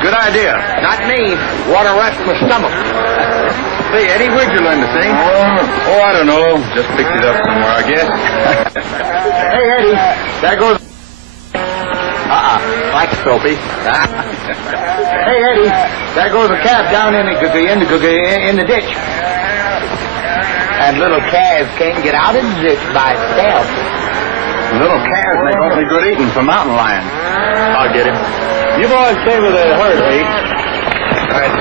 Good idea. Not me. Water right from the stomach. Say, Eddie, where'd you learn to sing? Oh, I don't know. Just picked it up somewhere, I guess. Hey, Eddie. There goes... Like Soapy. Hey, Eddie. There goes a calf down in the ditch. And little calves can't get out of the ditch by itself. Little calves make awfully good eating for mountain lions. I'll get him. You boys stay with the herd, Pete. All right.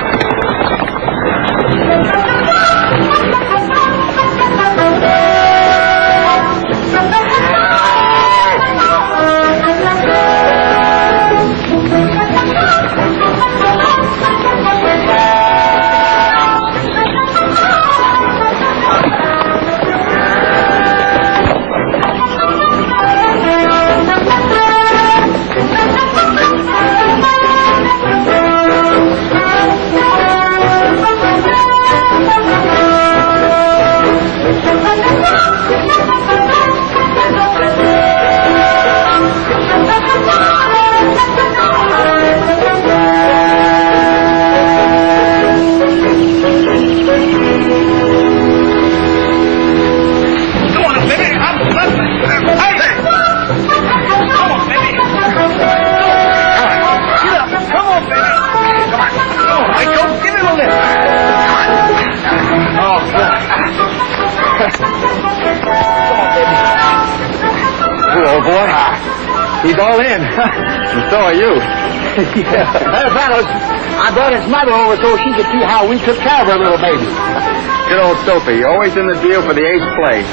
He's all in. And so are you. Yeah. Hey, fellas, I brought his mother over so she could see how we took care of her little baby. Good old Soapy, always in the deal for the ace play.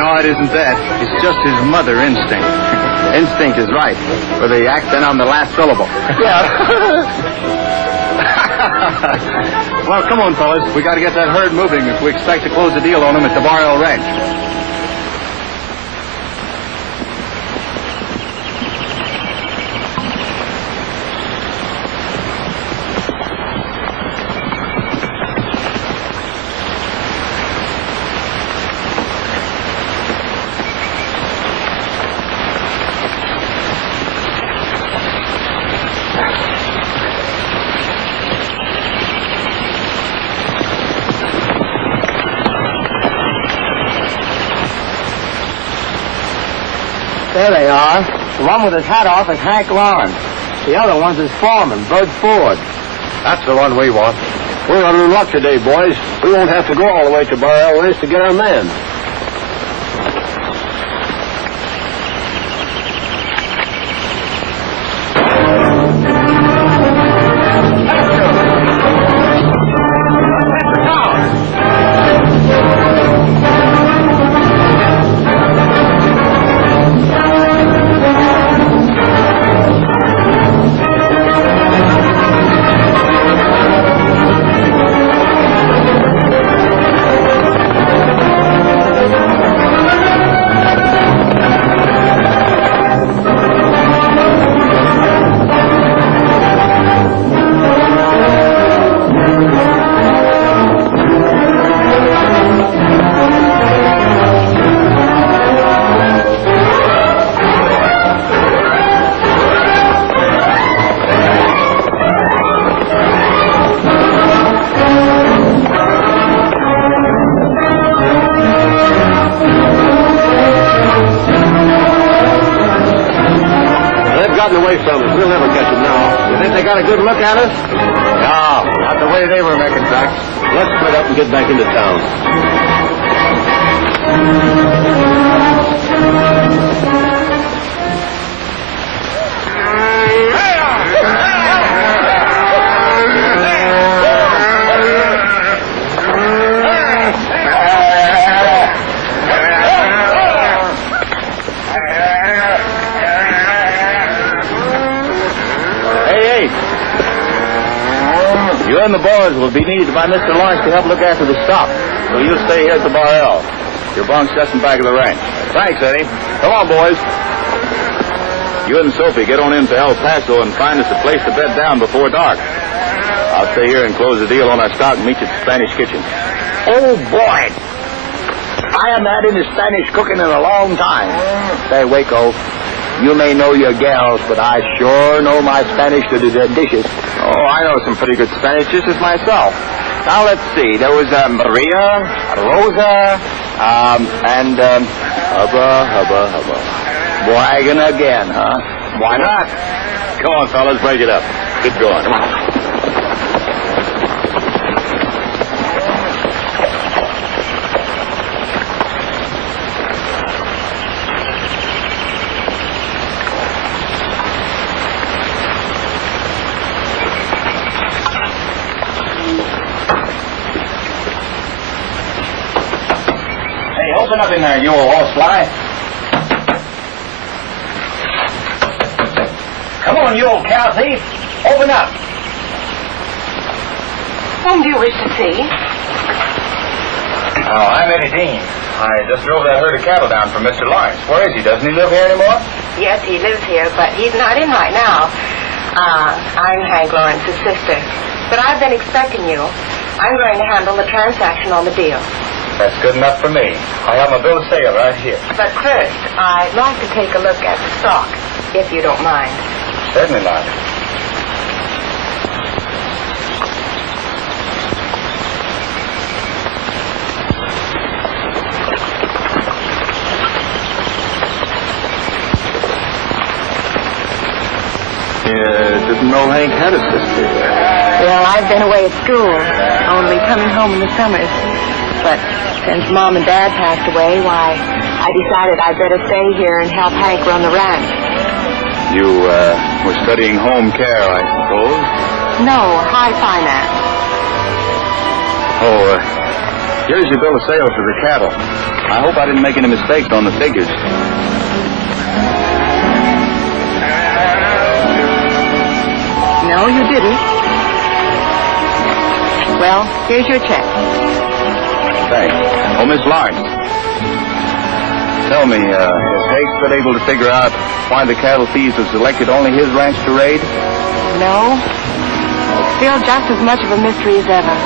No, it isn't that. It's just his mother instinct. Instinct is right, with the accent on the last syllable. Yeah. Well, come on, fellas. We got to get that herd moving if we expect to close the deal on him at the Barrel Ranch. There they are. The one with his hat off is Hank Lawrence. The other one's his foreman, Bud Ford. That's the one we want. We're under luck today, boys. We won't have to go all the way to Barrel Ranch to get our man. gotten away from us. We'll never catch them now. You think they got a good look at us? No, not the way they were making tracks. Let's split up and get back into town. You and the boys will be needed by Mr. Lawrence to help look after the stock. So you'll stay here at the Bar L. Your bunk's just in back of the ranch. Thanks, Eddie. Come on, boys. You and Sophie get on into El Paso and find us a place to bed down before dark. I'll stay here and close the deal on our stock and meet you at the Spanish kitchen. Oh, boy. I haven't had any Spanish cooking in a long time. Say, Waco, you may know your gals, but I sure know my Spanish dishes. Oh, I know some pretty good Spanish dishes myself. Now, let's see. There was Maria, Rosa, and hubba. Bragging again, huh? Why not? Come on, fellas, break it up. Get going. Come on. Open up in there, you old horsefly. Come on, you old cow thief. Open up. Whom do you wish to see? Oh, I'm Eddie Dean. I just drove that herd of cattle down from Mr. Lawrence. Where is he? Doesn't he live here anymore? Yes, he lives here, but he's not in right now. I'm Hank Lawrence's sister. But I've been expecting you. I'm going to handle the transaction on the deal. That's good enough for me. I have my bill of sale right here. But first, I'd like to take a look at the stock, if you don't mind. Certainly not. Didn't know Hank had a sister. Well, I've been away at school, only coming home in the summers. But since Mom and Dad passed away, why, I decided I'd better stay here and help Hank run the ranch. You, were studying home care, I suppose? No, high finance. Oh, here's your bill of sale for the cattle. I hope I didn't make any mistakes on the figures. No, you didn't. Well, here's your check. Thanks. Oh, Miss Lawrence. Tell me, has Hank been able to figure out why the cattle thieves have selected only his ranch to raid? No. It's still just as much of a mystery as ever.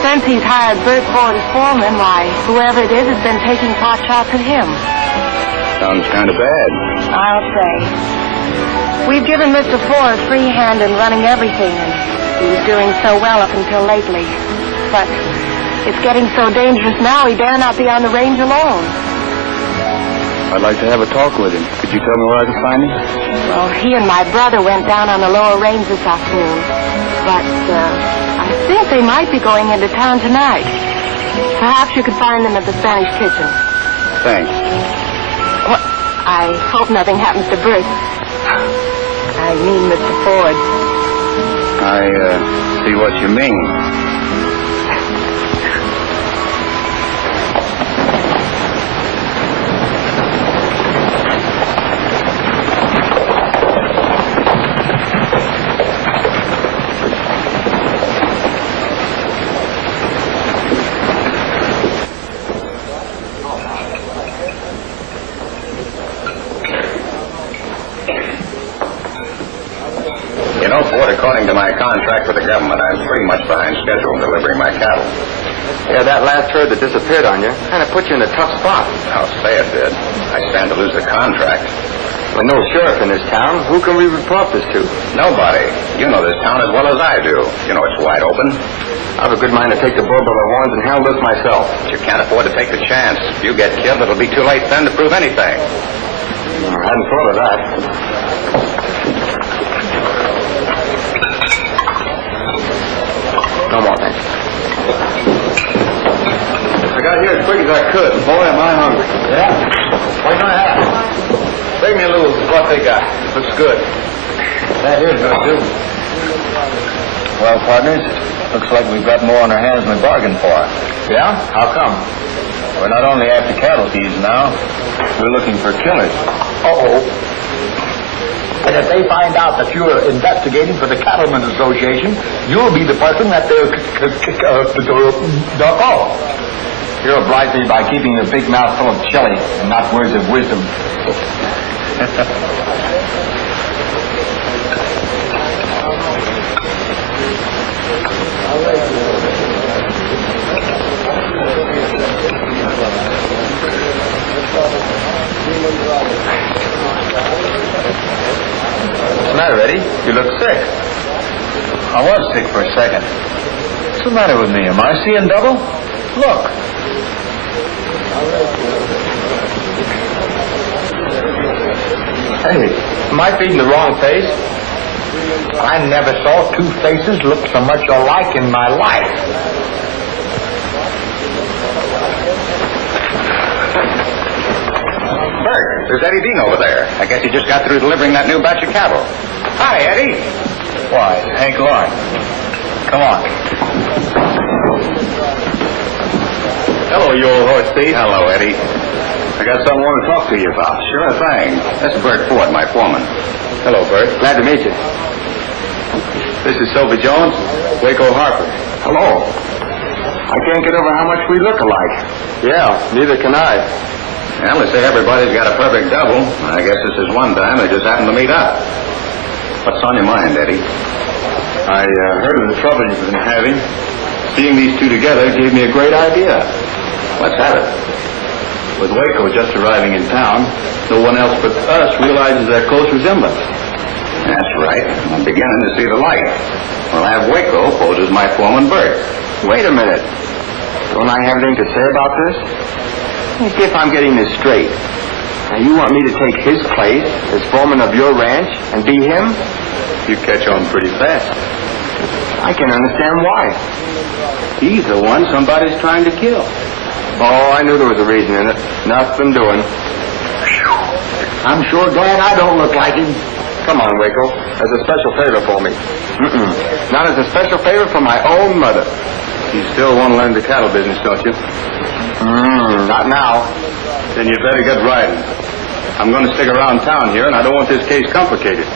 Since he's hired Bert Ford as foreman, why, whoever it is has been taking pot shots at him. Sounds kind of bad. I'll say. We've given Mr. Ford free hand in running everything, and he's doing so well up until lately. But it's getting so dangerous now he dare not be on the range alone. I'd like to have a talk with him. Could you tell me where I can find him? Well, he and my brother went down on the lower range this afternoon. But I think they might be going into town tonight. Perhaps you could find them at the Spanish kitchen. Thanks. Well, I hope nothing happens to Bert. I mean Mr. Ford. I see what you mean. According to my contract with the government, I'm pretty much behind schedule in delivering my cattle. Yeah, that last herd that disappeared on you kind of put you in a tough spot. I'll say it did. I stand to lose the contract. With no sheriff in this town, who can we report this to? Nobody. You know this town as well as I do. You know it's wide open. I have a good mind to take the bull by the horns and handle this myself. But you can't afford to take the chance. If you get killed, it'll be too late then to prove anything. I hadn't thought of that. No more, thanks. I got here as quick as I could. Boy, am I hungry. Yeah? What are you going to have? Bring me a little of what they got. Looks good. That is good, too. Well, partners, looks like we've got more on our hands than we bargained for. Yeah? How come? We're not only after cattle thieves now, we're looking for killers. Uh-oh. And if they find out that you're investigating for the Cattlemen's Association, you'll be the person that they'll duck off. You'll oblige me by keeping your big mouth full of chili and not words of wisdom. What's the matter, Eddie? You look sick. I was sick for a second. What's the matter with me? Am I seeing double? Look. Hey, am I feeding the wrong face? I never saw two faces look so much alike in my life. Bert, there's Eddie Dean over there. I guess he just got through delivering that new batch of cattle. Hi, Eddie. Why, Hank Lawrence. Come on. Hello, you old horse thief. Hello, Eddie. I got something I want to talk to you about. Sure thing. That's Bert Ford, my foreman. Hello, Bert. Glad to meet you. This is Sophie Jones, Waco Harper. Hello. I can't get over how much we look alike. Yeah, neither can I. Well, they say everybody's got a perfect double. I guess this is one time they just happened to meet up. What's on your mind, Eddie? I heard of the trouble you've been having. Seeing these two together gave me a great idea. Let's have it. With Waco just arriving in town, no one else but us realizes their close resemblance. That's right. I'm beginning to see the light. We'll have Waco pose as my foreman, Bert. Wait a minute. Don't I have anything to say about this? Let me see if I'm getting this straight. Now, you want me to take his place as foreman of your ranch and be him? You catch on pretty fast. I can understand why. He's the one somebody's trying to kill. Oh, I knew there was a reason in it. Nothing doing. I'm sure glad I don't look like him. Come on, Waco. As a special favor for me. Not as a special favor for my own mother. You still want to learn the cattle business, don't you? Not now. Then you'd better get riding. I'm going to stick around town here, and I don't want this case complicated.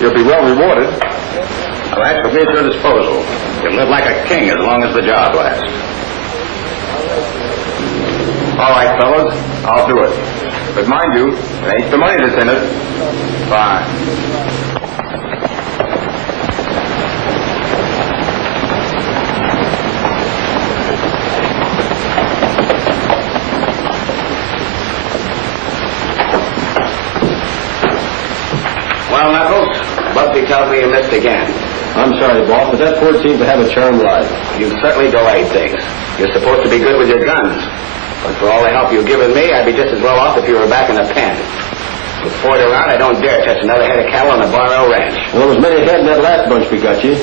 You'll be well rewarded. Well, that will be at your disposal. You'll live like a king as long as the job lasts. All right, fellas. I'll do it. But mind you, it ain't the money that's in it. Fine. Well, Knuckles, Bugsy tells me you missed again. I'm sorry, boss, but that Ford seems to have a charmed life. You've certainly delayed things. You're supposed to be good with your guns. But for all the help you've given me, I'd be just as well off if you were back in the pen. With Ford around, I don't dare touch another head of cattle on the Barrow Ranch. Well, there was many head in that last bunch we got you.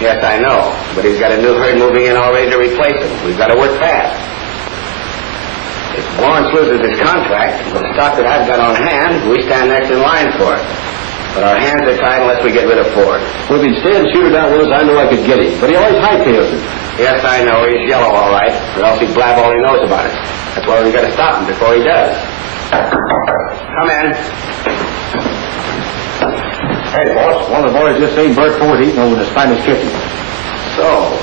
Yes, I know. But he's got a new herd moving in already to replace him. We've got to work fast. If Lawrence loses his contract, with the stock that I've got on hand, we stand next in line for it. But our hands are tied unless we get rid of Ford. Well, if he'd stay and shoot it out with us, I know I could get him. But he always hightails it. Yes, I know. He's yellow, all right. Or else he'd blab all he knows about it. That's why we've got to stop him before he does. Come in. Hey, boss, one of the boys just seen Bert Ford eating over in his finest kitchen. So,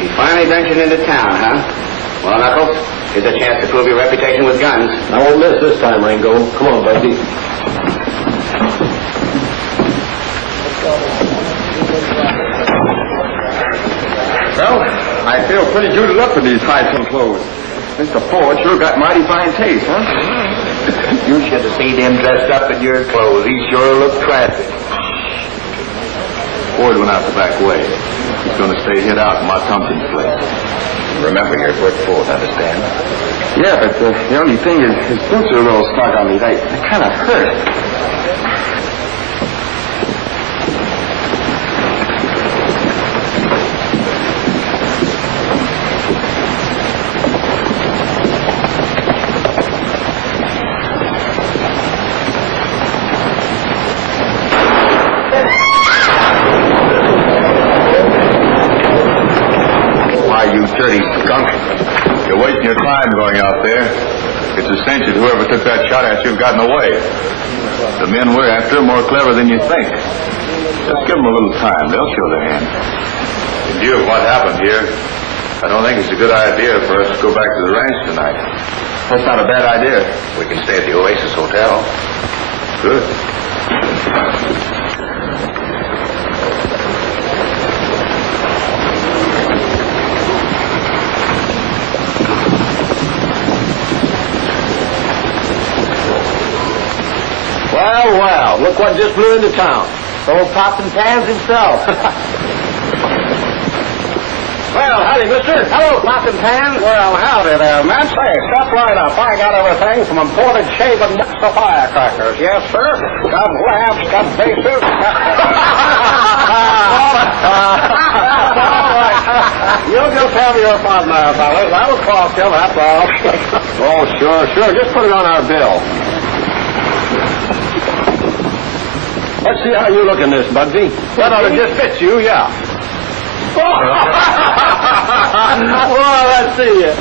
he finally ventured into town, huh? Well, Knuckles, here's a chance to prove your reputation with guns. I won't miss this time, Ringo. Come on, Bugsy. Well, I feel pretty juded up with these high-top clothes. Mr. Ford sure got mighty fine taste, huh? You should have seen him dressed up in your clothes. He sure looked traffic. Ford went out the back way. He's going to stay hid out in my Thompson's place. Remember, you're Bert Ford, understand? Yeah, but the only thing is his boots are a little snug on me. They kind of hurt. You're wasting your time going out there. It's a cinch that whoever took that shot at you have gotten away. The men we're after are more clever than you think. Just give them a little time. They'll show their hand. In view of what happened here, I don't think it's a good idea for us to go back to the ranch tonight. That's not a bad idea. We can stay at the Oasis Hotel. Good. Well, look what just blew into town. Old Pops and Pans himself. Well, howdy, mister. Hello, Pops and Pans. Well, howdy there, man. Say, step right up. I got everything from imported shaven nuts to firecrackers. Yes, sir. Got lamps, got faces. All right. You'll just have your fun there, fellas. That'll cost you, that's all. Oh, sure. Just put it on our bill. Let's see how you look in this, Bugsy. That ought to just fit you, yeah. Well, let's see you.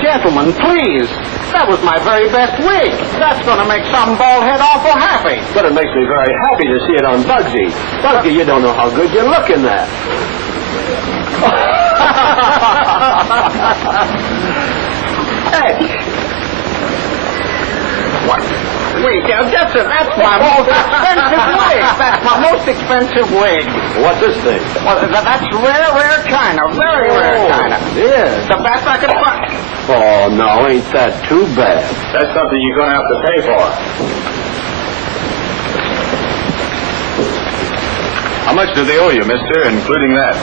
Gentlemen, please. That was my very best wig. That's going to make some bald head awful happy. But it makes me very happy to see it on Bugsy. Bugsy, you don't know how good you look in that. Hey. What? Wait, that's my most expensive wig. That's my most expensive wig. What's this thing? Well, that's rare china. Very rare china. Yeah. The best I could find. Oh, no, ain't that too bad? That's something you're going to have to pay for. How much do they owe you, mister, including that?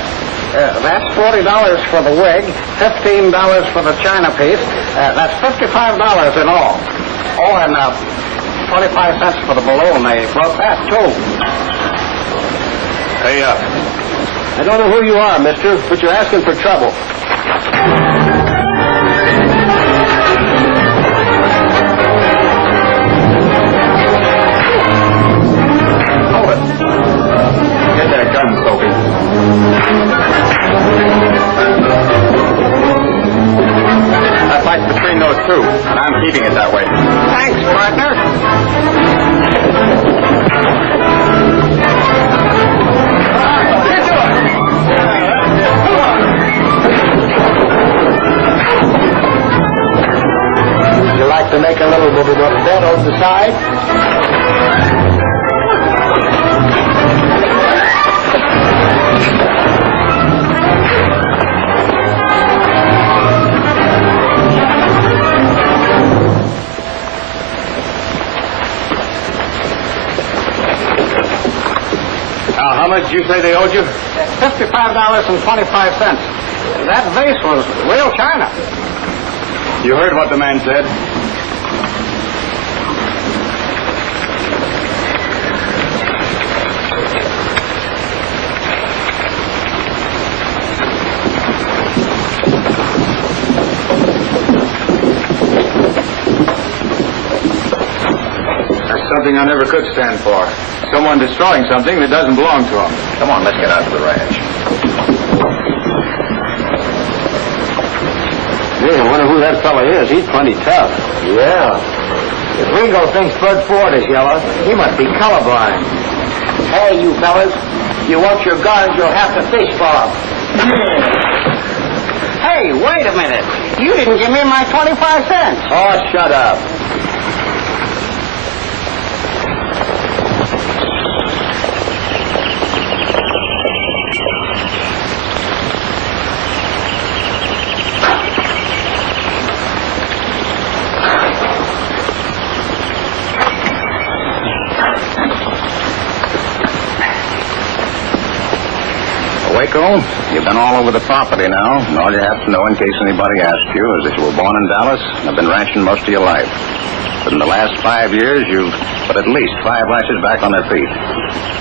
That's $40 for the wig, $15 for the china piece. That's $55 in all. Oh, and 25 cents for the balloon. They brought that, too. Pay up. I don't know who you are, mister, but you're asking for trouble. Hold it. Get that gun, Sophie. That fight's between those two, and I'm keeping it that way. Thanks, partner. Would you like to make a little bit of a bet on the side? How much did you say they owed you? $55.25. That vase was real china. You heard what the man said. That's something I never could stand for. Someone destroying something that doesn't belong to him. Come on, let's get out to the ranch. Gee, I wonder who that fella is. He's plenty tough. Yeah. If Ringo thinks Bud Ford is yellow, he must be colorblind. Hey, you fellas. You want your guns, you'll have to fish for them. Hey, wait a minute. You didn't give me my 25 cents. Oh, shut up. Waco, you've been all over the property now, and all you have to know in case anybody asks you is that you were born in Dallas and have been ranching most of your life. But in the last 5 years, you've put at least 5 ranches back on their feet.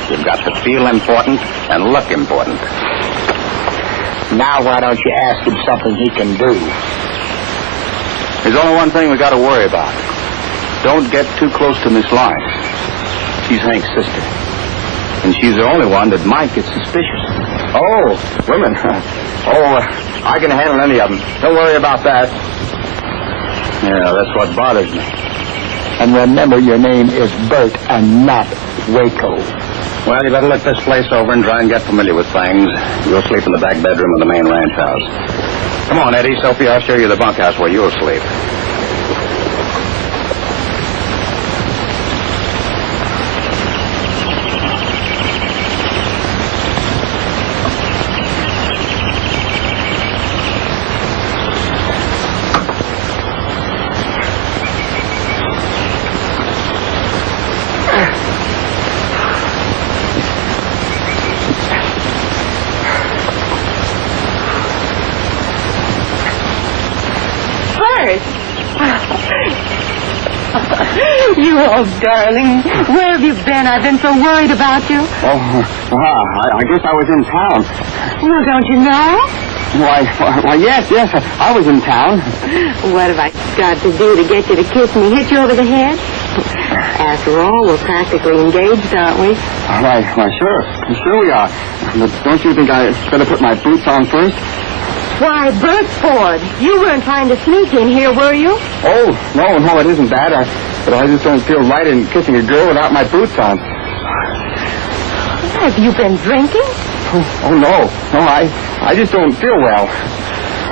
You've got to feel important and look important. Now why don't you ask him something he can do? There's only one thing we got to worry about. Don't get too close to Miss Lawrence. She's Hank's sister. And she's the only one that might get suspicious. Oh, women. I can handle any of them. Don't worry about that. Yeah, that's what bothers me. And remember, your name is Bert and not Waco. Well, you better look this place over and try and get familiar with things. You'll sleep in the back bedroom of the main ranch house. Come on, Eddie, Sophie, I'll show you the bunkhouse where you'll sleep. You old darling. Where have you been? I've been so worried about you. I guess I was in town. Well, don't you know? Why, yes, I was in town. What have I got to do to get you to kiss me? Hit you over the head? After all, we're practically engaged, aren't we? Why, sure we are. But don't you think I better put my boots on first? Why, Bert Ford, you weren't trying to sneak in here, were you? Oh, no, it isn't that. But I just don't feel right in kissing a girl without my boots on. Have you been drinking? Oh, no, I just don't feel well.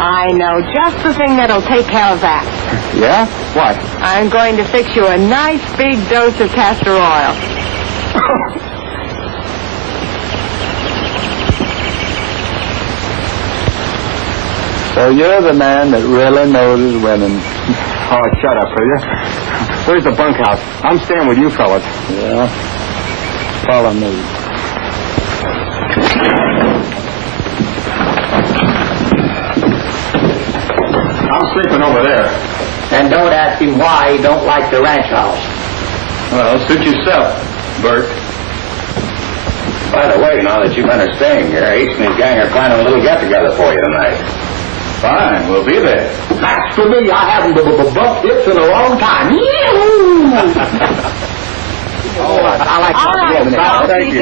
I know just the thing that'll take care of that. Yeah? What? I'm going to fix you a nice big dose of castor oil. So you're the man that really knows women. Oh, shut up, will you? Where's the bunkhouse? I'm staying with you fellas. Yeah? Follow me. I'm sleeping over there. And don't ask him why he don't like the ranch house. Well, suit yourself, Bert. By the way, now that you men are staying here, Ace and his gang are planning a little get-together for you tonight. Fine, we'll be there. That's for me. I haven't bumped hips in a long time. I like All right, that. thank you.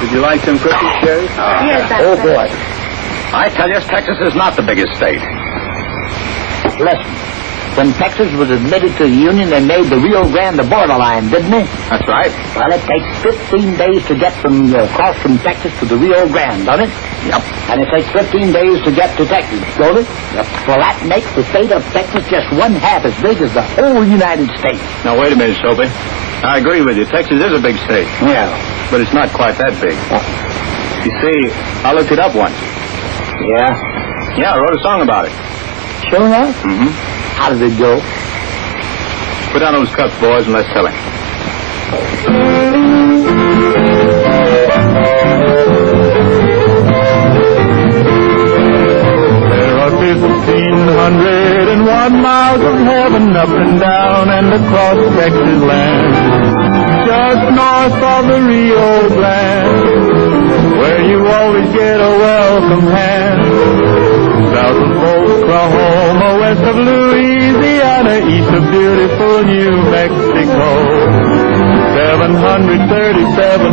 Did you like some cookies, Sherry? Yes, that's Oh, boy. I tell you, Texas is not the biggest state. Listen, when Texas was admitted to the Union, they made the Rio Grande the borderline, didn't they? That's right. Well, it takes 15 days to get from across from Texas to the Rio Grande, doesn't it? Yep. And it takes 15 days to get to Texas, don't it? Yep. Well, that makes the state of Texas just one half as big as the whole United States. Now, wait a minute, Soapy. I agree with you. Texas is a big state. Yeah. But it's not quite that big. You see, I looked it up once. Yeah? Yeah, I wrote a song about it. Sure enough? Mm-hmm. How does it go? Put down those cups, boys, and let's tell him. There are 1,501 miles of heaven up and down and across Texas land, just north of the Rio Grande, where you always get a welcome hand. South of Oklahoma, west of Louisiana, east of beautiful New Mexico. 737,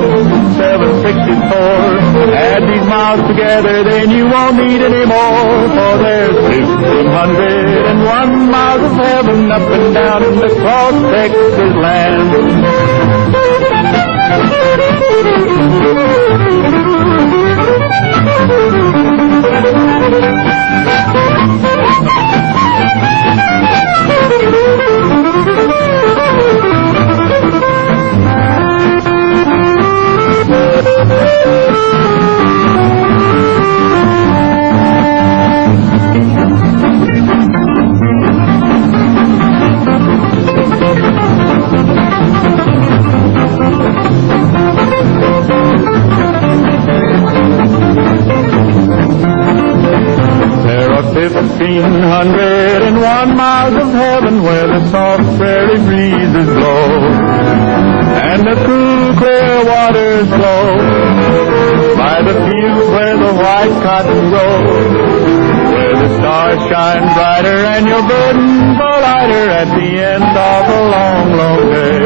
764. Add these miles together, then you won't need any more. For there's 1,501 miles of heaven up and down in the cross Texas land. There are 1,501 miles of heaven where the soft prairie breezes blow and the cool, clear waters flow by the fields where the white cotton grows, where the stars shine brighter and your burdens are lighter at the end of a long, long day.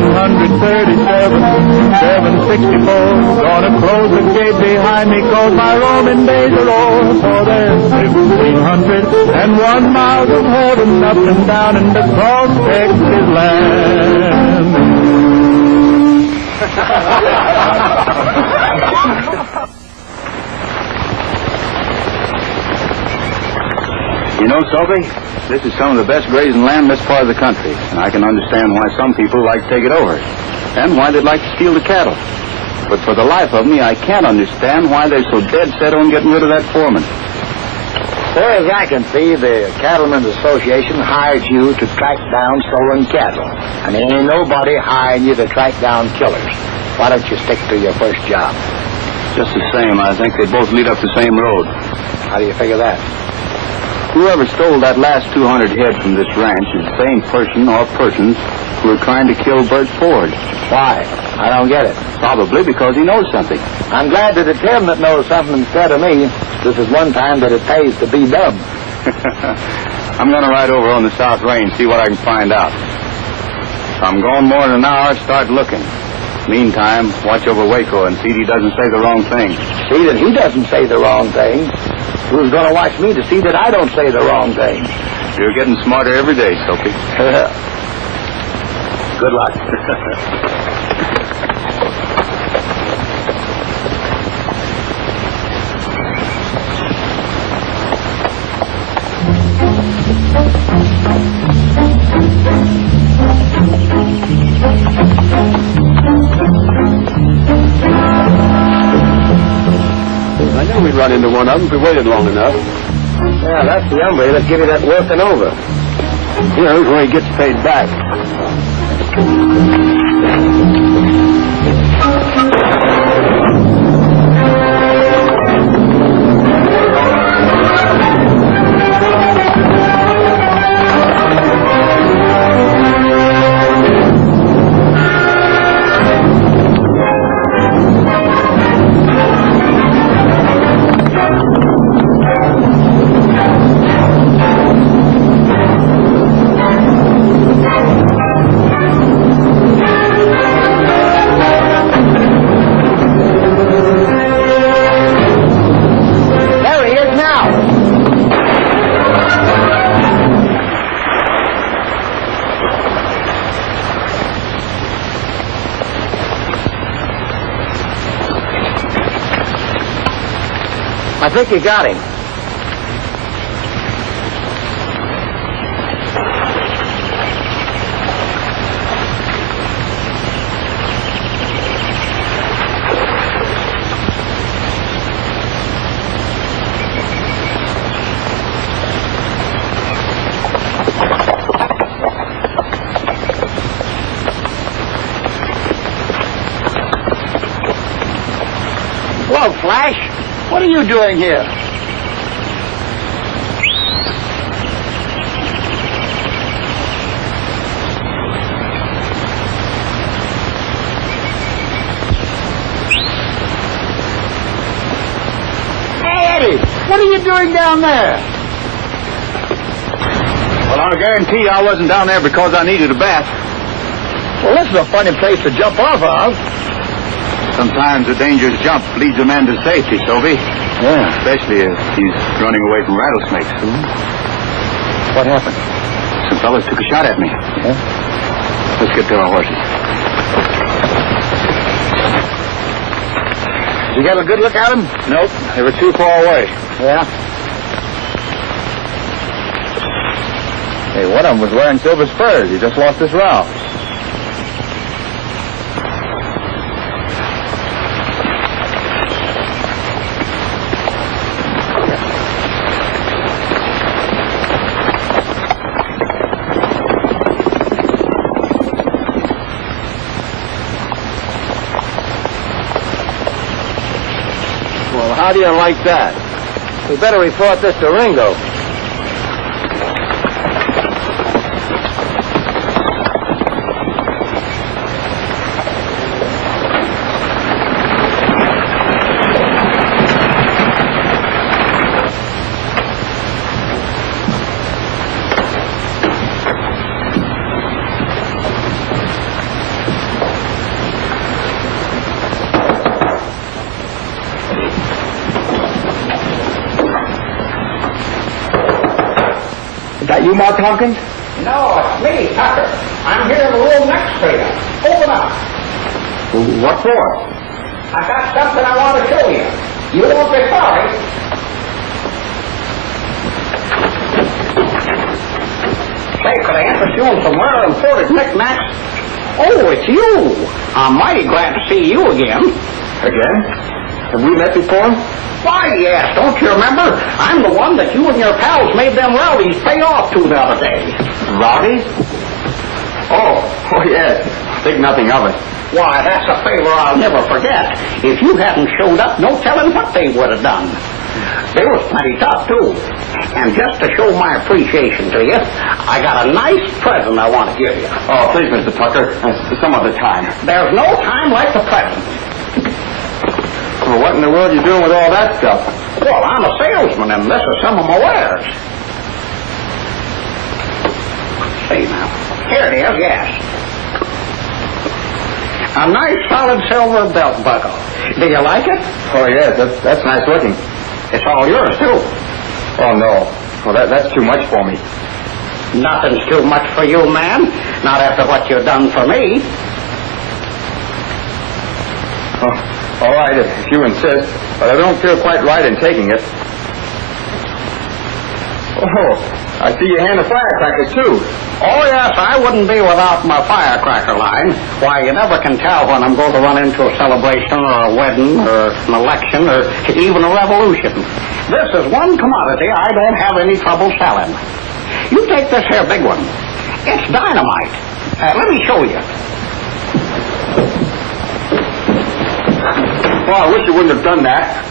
737, 764. Gonna close the gate behind me 'cause my Roman days are o'er. For there's 1,501 miles of heaven up and down in the cross Texas land. You know, Sophie, this is some of the best grazing land in this part of the country, and I can understand why some people like to take it over, and why they'd like to steal the cattle. But for the life of me, I can't understand why they're so dead set on getting rid of that foreman. As far as I can see, the Cattlemen's Association hired you to track down stolen cattle. And there ain't nobody hiring you to track down killers. Why don't you stick to your first job? Just the same, I think they both lead up the same road. How do you figure that? Whoever stole that last 200 head from this ranch is the same person or persons who are trying to kill Bert Ford. Why? I don't get it. Probably because he knows something. I'm glad that it's him that knows something instead of me. This is one time that it pays to be dumb. I'm going to ride over on the South Range, see what I can find out. If I'm going more than an hour, start looking. Meantime, watch over Waco and see that he doesn't say the wrong thing. See that he doesn't say the wrong thing? Who's going to watch me to see that I don't say the wrong thing? You're getting smarter every day, Sophie. Good luck. I knew we'd run into one of them if we waited long enough. Yeah, that's the hombre. Let's give you that working over. Here's where he gets paid back. I think you got him. Hello, Flash. What are you doing here? Hey, Eddie, what are you doing down there? Well, I'll guarantee I wasn't down there because I needed a bath. Well, this is a funny place to jump off of. Sometimes a dangerous jump leads a man to safety, Sophie. Yeah. Especially if he's running away from rattlesnakes. What happened? Some fellas took a shot at me. Yeah? Let's get to our horses. Did you get a good look at them? Nope, they were too far away. Yeah. Hey, one of them was wearing silver spurs. He just lost his row. Well, how do you like that? We better report this to Ringo. you, Ma Tompkins? No, it's me, Tucker. I'm here in the room next to you. Open up. What for? I got something I want to show you. You won't be sorry. Say, could I interest you in some rare imported knickknacks? Oh, it's you. I'm mighty glad to see you again. Again? Have we met before? Why, yes. Don't you remember? I'm the one that you and your pals made them rowdies pay off to the other day. Rowdies? Oh, yes. Think nothing of it. Why, that's a favor I'll never forget. If you hadn't showed up, no telling what they would have done. They was plenty tough, too. And just to show my appreciation to you, I got a nice present I want to give you. Oh, please, Mr. Tucker. Some other time. There's no time like the present. Well, what in the world are you doing with all that stuff? Well, I'm a salesman, and this is some of my wares. See now. Here it is, yes. A nice solid silver belt buckle. Do you like it? Oh, yes. That's nice looking. It's all yours, too. Oh, no. Well, that's too much for me. Nothing's too much for you, man. Not after what you've done for me. Oh, all right, if you insist. But I don't feel quite right in taking it. Oh, I see you hand the firecrackers, too. Oh, yes, I wouldn't be without my firecracker line. Why, you never can tell when I'm going to run into a celebration or a wedding or an election or even a revolution. This is one commodity I don't have any trouble selling. You take this here big one. It's dynamite. Let me show you. Well, I wish you wouldn't have done that.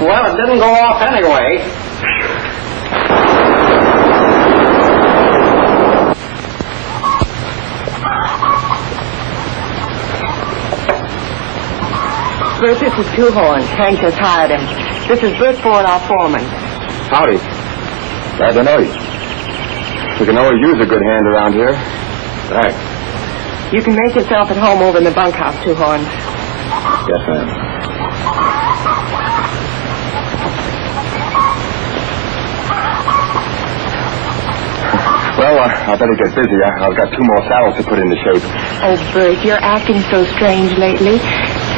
Well, it didn't go off anyway. Bert, this is Two Horns. Hank just hired him. This is Bert Ford, our foreman. Howdy. Glad to know you. We can always use a good hand around here. Thanks. You can make yourself at home over in the bunkhouse, Two Horns. Yes, ma'am. Well, I better get busy. I've got 2 more saddles to put into shape. Oh, Bert, you're acting so strange lately.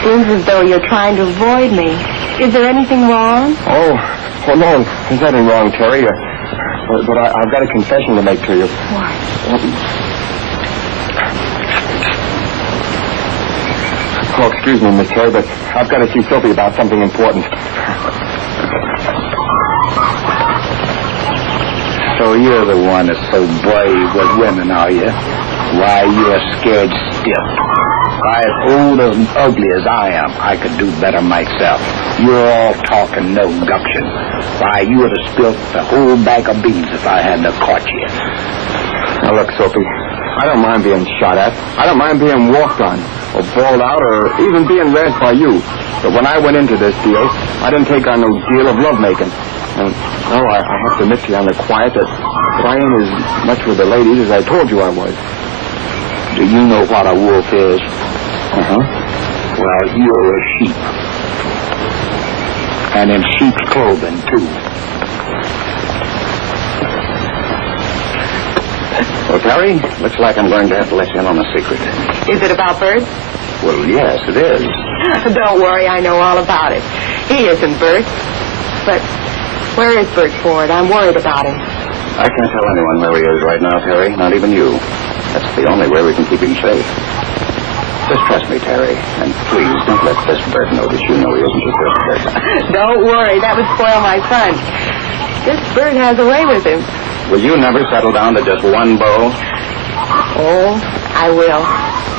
Seems as though you're trying to avoid me. Is there anything wrong? Oh no, there's nothing wrong, Terry. But I've got a confession to make to you. What? Oh, excuse me, Miss Terry, but I've got to see Sophie about something important. So you're the one that's so brave with women, are you? Why, you're scared stiff. Why, as old and ugly as I am, I could do better myself. You're all talk and no gumption. Why, you would have spilled the whole bag of beans if I hadn't have caught you. Now, look, Sophie, I don't mind being shot at. I don't mind being walked on, or bawled out, or even being razzed by you. But when I went into this deal, I didn't take on no deal of lovemaking. And, no, I have to admit to you on the quiet that I ain't as much with the ladies as I told you I was. Do you know what a wolf is? Uh-huh. Well, you're a sheep. And in sheep's clothing, too. Well, Terry, looks like I'm going to have to let you in on a secret. Is it about Bert? Well, yes, it is. Don't worry, I know all about it. He isn't Bert. But where is Bert Ford? I'm worried about him. I can't tell anyone where he is right now, Terry, not even you. That's the only way we can keep him safe. Just trust me, Terry, and please don't let this Bert know that you know he isn't your first person. Don't worry, that would spoil my fun. This Bert has a way with him. Will you never settle down to just one beau? Oh, I will,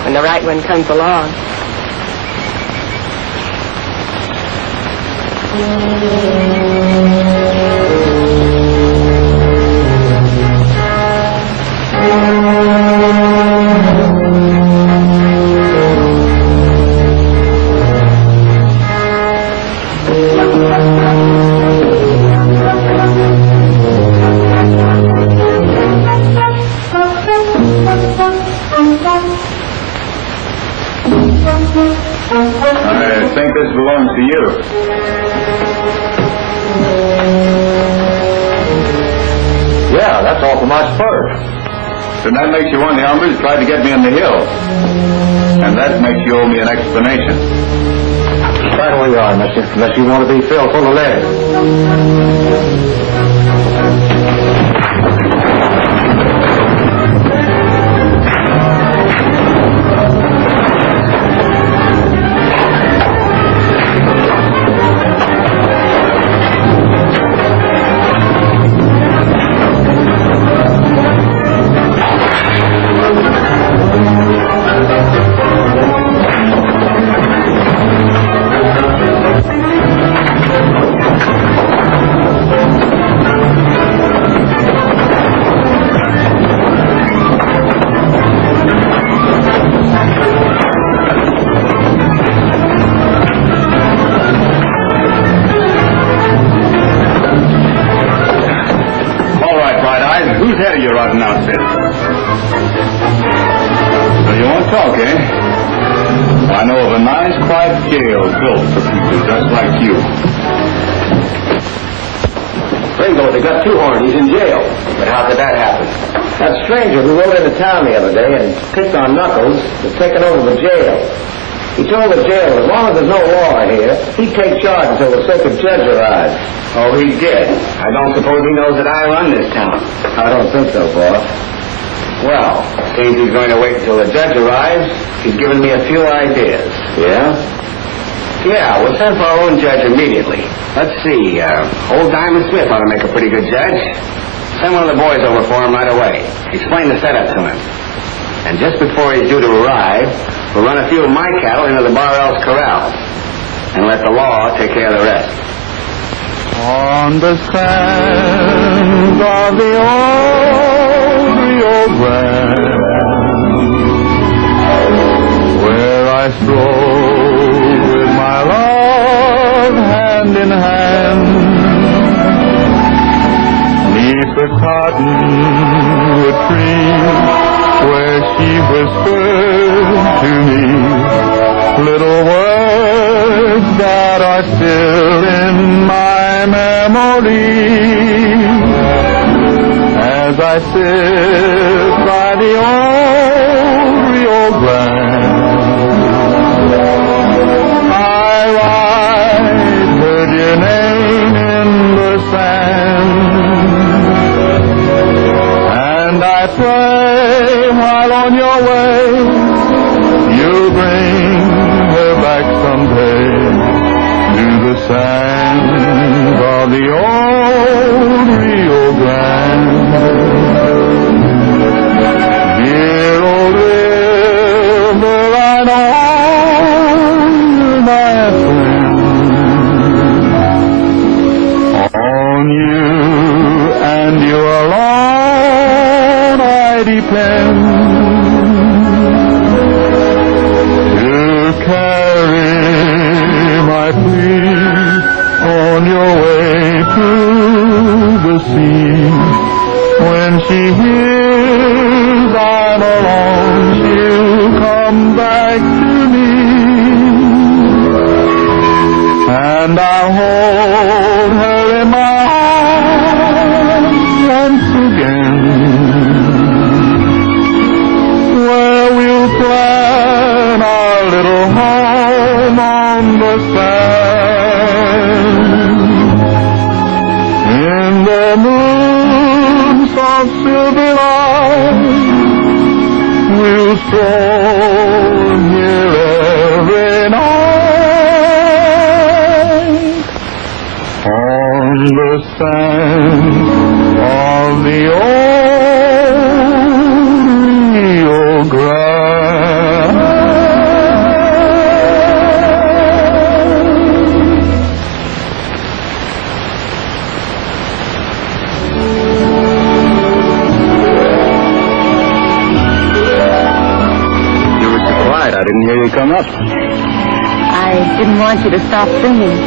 when the right one comes along. I think this belongs to you. Yeah, that's all for my spurs. Then that makes you one of the hombres who tried to get me in the hills. And that makes you owe me an explanation. Right away you are, mister, unless you want to be filled full of lead. Who's head of your rotten outfit? So you won't talk, eh? I know of a nice, quiet jail built for people just like you. Ringo, they got Two-Horn. He's in jail. But how could that happen? That stranger who rode into town the other day and picked on Knuckles was taking over the jail. He told the jail as long as there's no law here, he'd take charge until the circuit judge arrives. Oh, he did. I don't suppose he knows that I run this town. I don't think so, boss. Well, seems he's going to wait until the judge arrives. He's given me a few ideas. Yeah? Yeah, we'll send for our own judge immediately. Let's see, old Diamond Smith ought to make a pretty good judge. Send one of the boys over for him right away. Explain the setup to him. And just before he's due to arrive, we'll run a few of my cattle into the Bar-El's corral. And let the law take care of the rest. On the sands of the old Rio Grande, where I stroll with my love hand in hand, neath the cottonwood tree, where she whispered to me little words that are still in my memory. As I sit by the old Rio Grande, I write her dear name in the sand, and I pray while on your way you'll bring her back someday to the sands of the old Rio Grande. Dear old river, I know you're my friend. On you and you alone I depend to carry my plea on your way to the sea. When she hears I'm alone, she'll come back to me, and I'll hold her in my arms once again, where we'll plan our little home on the sand. In the moon's soft silver light, we'll stroll here every night on the sand of the old Rio Grande. You were so quiet, I didn't hear you come up. I didn't want you to stop singing.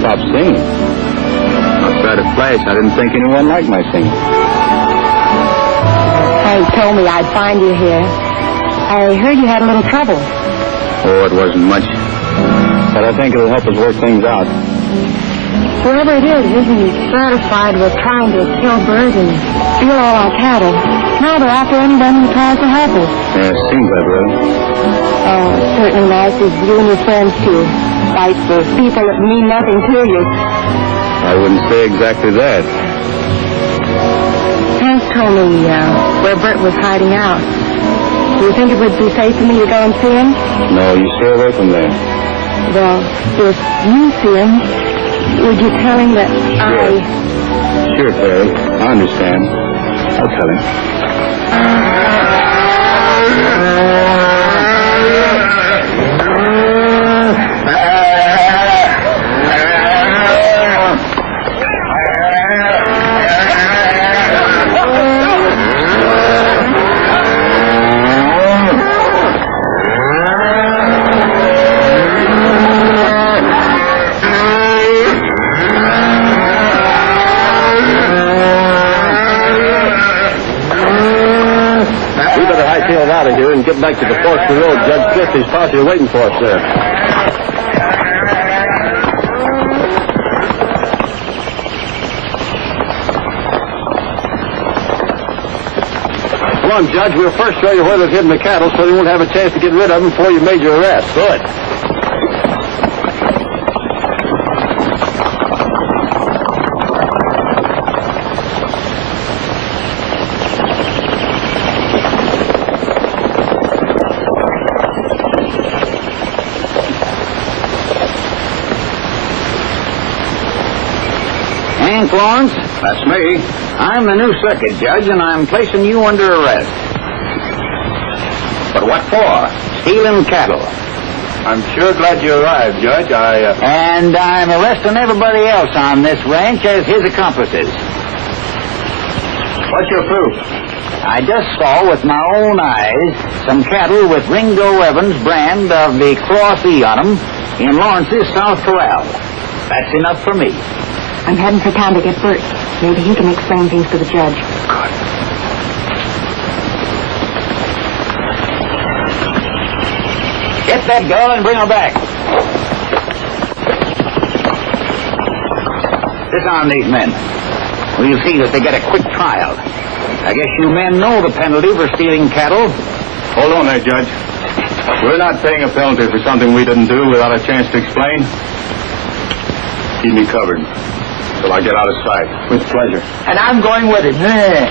Stop singing. Outside of Flash, I didn't think anyone liked my singing. Hank told me I'd find you here. I heard you had a little trouble. Oh, it wasn't much. But I think it'll help us work things out. Whoever it is isn't satisfied with trying to kill birds and steal all our cattle. Now they're after anyone who tries to help us. Yeah, it seems that way. Oh, it's certainly nice of you and your friends to fight for people that mean nothing to you. I wouldn't say exactly that. Hank told me where Bert was hiding out. Do you think it would be safe for me to go and see him? No, you stay away from there. Well, if you see him, would you tell him that Sure, Perry. I understand. I'll tell him. Out of here and get back to the Forest Road. Judge Christie's posse are waiting for us there. Come on, Judge. We'll first show you where they've hidden the cattle so you won't have a chance to get rid of them before you made your arrest. Good. Florence? That's me. I'm the new circuit judge, and I'm placing you under arrest. But what for? Stealing cattle. I'm sure glad you arrived, Judge. And I'm arresting everybody else on this ranch as his accomplices. What's your proof? I just saw with my own eyes some cattle with Ringo Evans' brand of the Cross E on them in Lawrence's South Corral. That's enough for me. I'm heading for town to get Bert. Maybe he can explain things to the judge. Good. Get that girl and bring her back. Disarm these men. We'll see that they get a quick trial. I guess you men know the penalty for stealing cattle. Hold on there, Judge. We're not paying a penalty for something we didn't do without a chance to explain. Keep me covered till I get out of sight. With pleasure. And I'm going with him.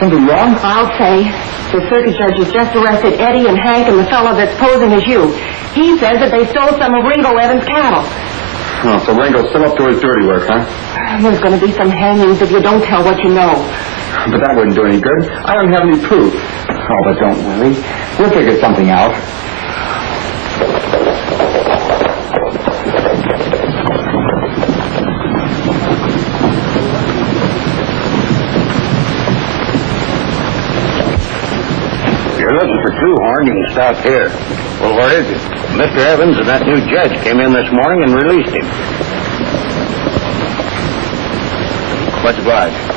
Something wrong? I'll say. The circuit judge has just arrested Eddie and Hank and the fellow that's posing as you. He says that they stole some of Ringo Evans' cattle. Oh, so Ringo's still up to his dirty work, huh? There's going to be some hangings if you don't tell what you know. But that wouldn't do any good. I don't have any proof. Oh, but don't worry. We'll figure something out. You're looking for True Horn, you can stop here. Well, where is it? Mr. Evans and that new judge came in this morning and released him. Much obliged.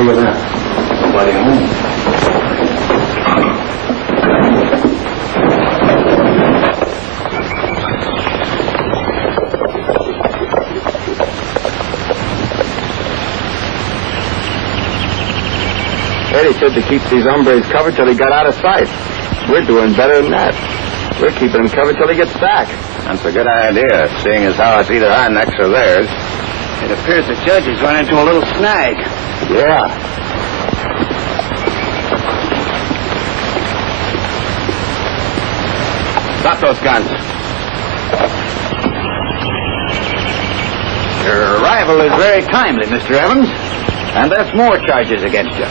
see you there. Nobody home. Eddie said to keep these hombres covered till he got out of sight. We're doing better than that. We're keeping him covered till he gets back. That's a good idea, seeing as how it's either our necks or theirs. It appears the judge has run into a little snag. Yeah. Drop those guns. Your arrival is very timely, Mr. Evans. And that's more charges against you.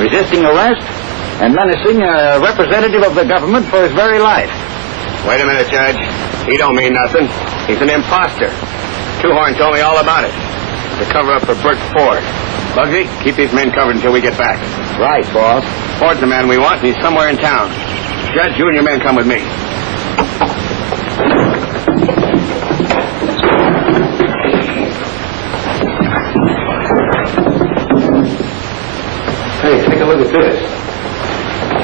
Resisting arrest and menacing a representative of the government for his very life. Wait a minute, Judge. He don't mean nothing. He's an imposter. Two-Horn told me all about it. To cover up for Bert Ford. Bugsy, keep these men covered until we get back. Right, boss. Ford's the man we want, and he's somewhere in town. Judge, you and your men come with me. Hey, take a look at this.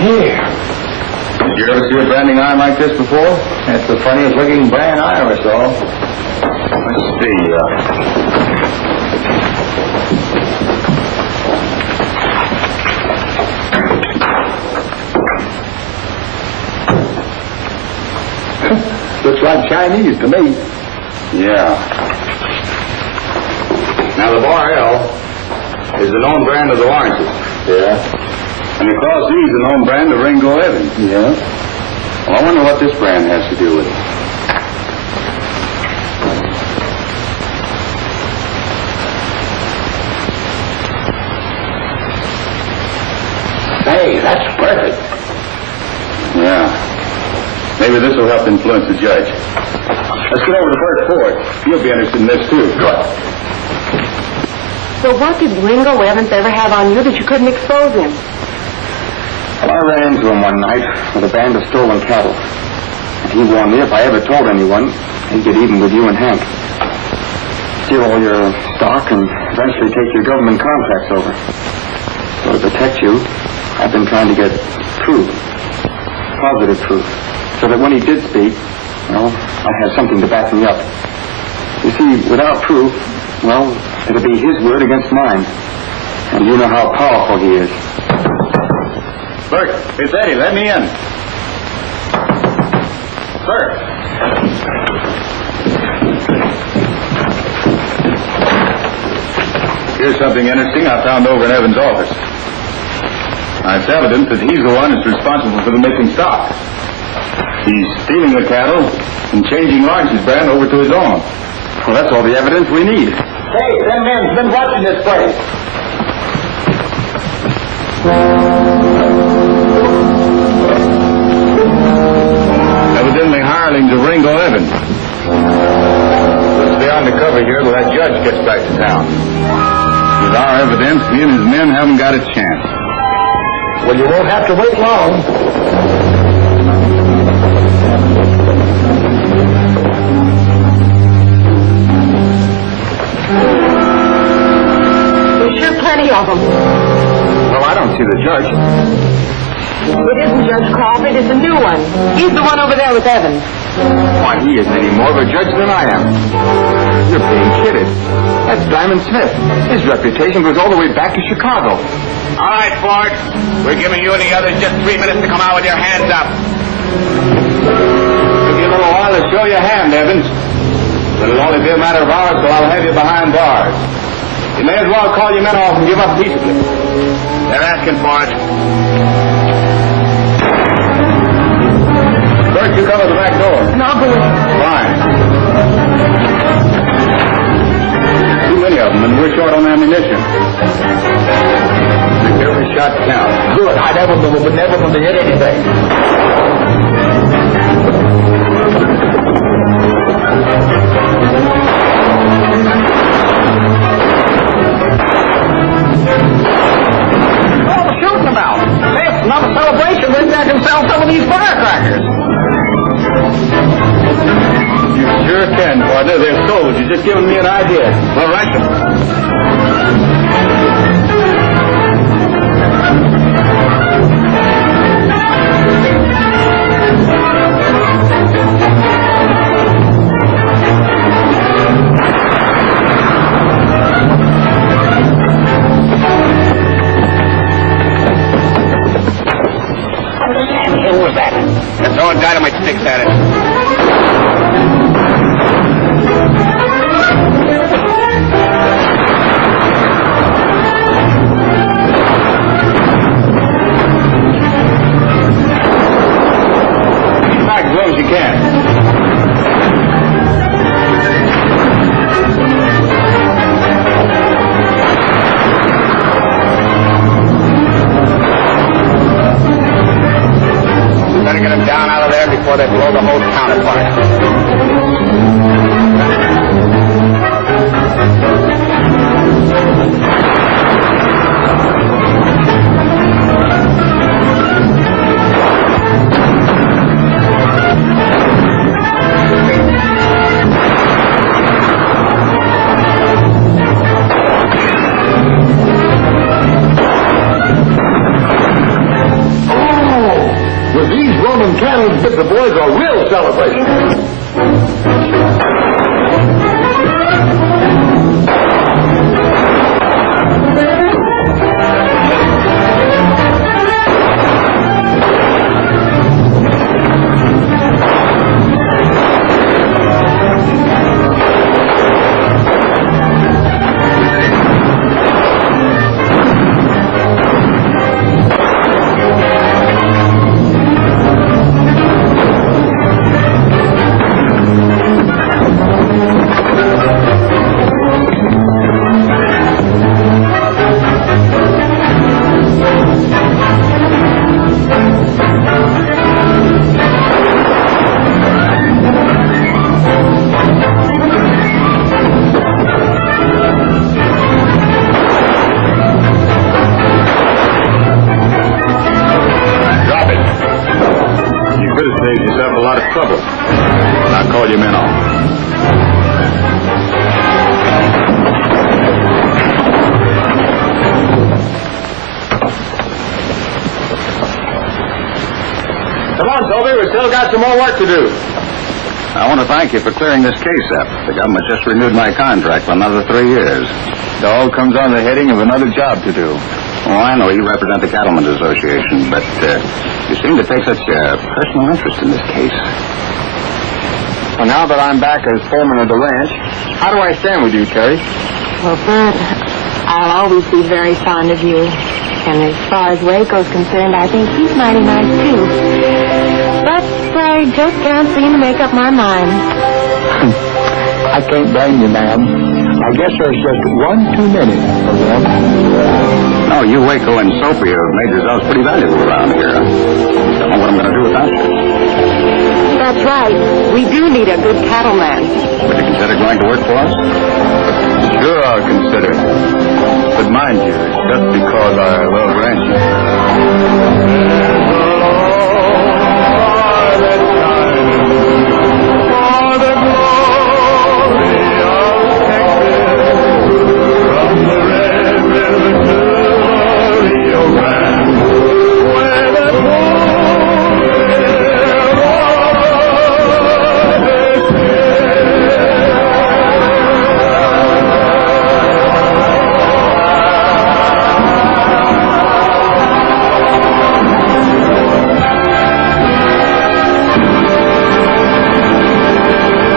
Here. Did you ever see a branding iron like this before? It's the funniest looking brand I ever saw. Let's see. Looks like Chinese to me. Yeah. Now the Bar L is the known brand of the oranges. Yeah. And the Cross Z is the known brand of Ringo Evans. Yeah. Well, I wonder what this brand has to do with it. Hey, that's perfect. Yeah. Maybe this will help influence the judge. Let's get over to Bert Ford. You'll be interested in this, too. Good. So what did Ringo Evans ever have on you that you couldn't expose him? Well, I ran into him one night with a band of stolen cattle. And he warned me if I ever told anyone, he'd get even with you and Hank. Steal all your stock and eventually take your government contracts over. So to protect you, I've been trying to get proof. Positive proof. So that when he did speak, well, I have something to back me up. You see, without proof, well, it'll be his word against mine. And you know how powerful he is. Bert, it's Eddie. Let me in. Bert. Here's something interesting I found over in Evans' office. Now, it's evident that he's the one that's responsible for the missing stock. He's stealing the cattle and changing Lawrence's brand over to his own. Well, that's all the evidence we need. Hey, them men's been watching this place. Evidently hirelings of Ringo Evans. Let's stay on the cover here till that judge gets back to town. With our evidence, he and his men haven't got a chance. Well, you won't have to wait long. Plenty of them. Well, I don't see the judge. It isn't Judge Crawford, it's a new one. He's the one over there with Evans. Why, he isn't any more of a judge than I am. You're being kidded. That's Diamond Smith. His reputation goes all the way back to Chicago. All right, Ford. We're giving you and the others just 3 minutes to come out with your hands up. It'll be a little while to show your hand, Evans. But it'll only be a matter of hours, so I'll have you behind bars. You may as well call your men off and give up peaceably. They're asking for it. Bert, you cover the back door. And I'll go in. Fine. Too many of them, and we're short on ammunition. Make every shot count. Good. I never would never hit anything. Another celebration, maybe I can sell some of these firecrackers. You sure can, partner. They're sold. You're just giving me an idea. All right. I'll call your men on. Come on, Toby. We've still got some more work to do. I want to thank you for clearing this case up. The government just renewed my contract for another 3 years. It all comes on the heading of another job to do. Oh, I know you represent the Cattlemen's Association, but you seem to take such personal interest in this case. Well, now that I'm back as foreman of the ranch, how do I stand with you, Terry? Well, Bert, I'll always be very fond of you. And as far as Waco's concerned, I think he's mighty nice, too. But I just can't seem to make up my mind. I can't blame you, ma'am. I guess there's just one too many of them. No, you, Waco, and Soapy have made yourselves pretty valuable around here. Don't know what I'm going to do without you. That's right. We do need a good cattleman. Would you consider going to work for us? Sure, I'll consider it. But mind you, it's just because I love ranching.